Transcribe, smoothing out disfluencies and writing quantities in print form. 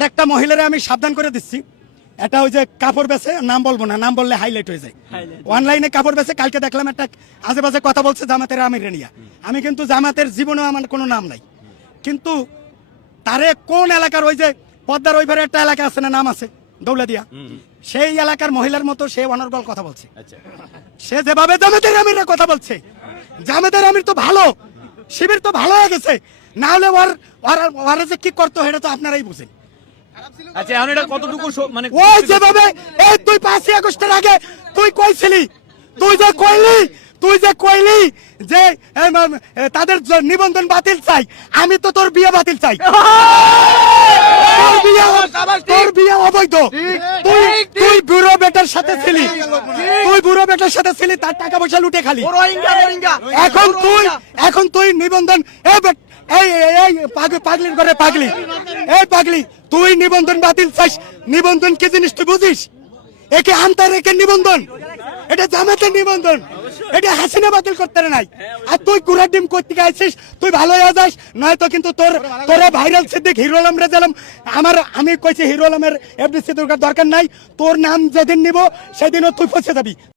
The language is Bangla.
আরেকটা মহিলারে আমি সাবধান করে দিচ্ছি, এটা ওই যে কাপড় বেচে, নাম বলবো না, নাম বললে হাইলাইট হয়ে যায়। অনলাইনে কাপড় বেচে, কালকে দেখলাম একটা আজে বাজে কথা বলছে জামাতের আমির নিয়া। আমি কিন্তু জামাতের জীবনেও আমার কোনো নাম নাই, কিন্তু তারে কোন এলাকার ওই যে পদ্মার ওই পারে একটা এলাকা আছে না, নাম আছে দৌলাদিয়া, সেই এলাকার মহিলার মতো সে অনর্গল কথা বলছে। সে যেভাবে জামাতের আমিরের কথা বলছে, জামাতের আমির তো ভালো, শিবির তো ভালো হয়ে গেছে, না হলে ওরা যে কি করতো সেটা তো আপনারাই বুঝেন। আচ্ছা এখন এটা কতটুকু মানে ওই যেভাবে এই তুই 5ই আগস্টের আগে তুই কইছিলি, তুই যে কইলি যে তাদের নিবন্ধন বাতিল চাই, আমি তো তোর বিয়ে বাতিল চাই। তোর বিয়ে অবৈধ। তুই বুড়ো বেটার সাথে ছিলি, তার টাকা পয়সা লুটে খালি। এখন তুই নিবন্ধন পাগলির ঘরে পাগলি তুই নিবন্ধন বাতিল চাইস। নিবন্ধন কি জিনিস তুই বুঝিস? একে আনতার, একে নিবন্ধন, এটা জামাতের নিবন্ধন, এটা হাসিনা বাতিল করতে নাই। আর তুই কুড়ার ডিম করতে গাইছিস, তুই ভালো হয়ে যাস, নয়তো কিন্তু তোরা ভাইরাল সিদ্দিক হিরো আলম রেজালাম আমি কইছি হিরো আলমের এফডিসি দরকার নাই। তোর নাম যেদিন নিব সেদিনও তুই ফসে যাবি।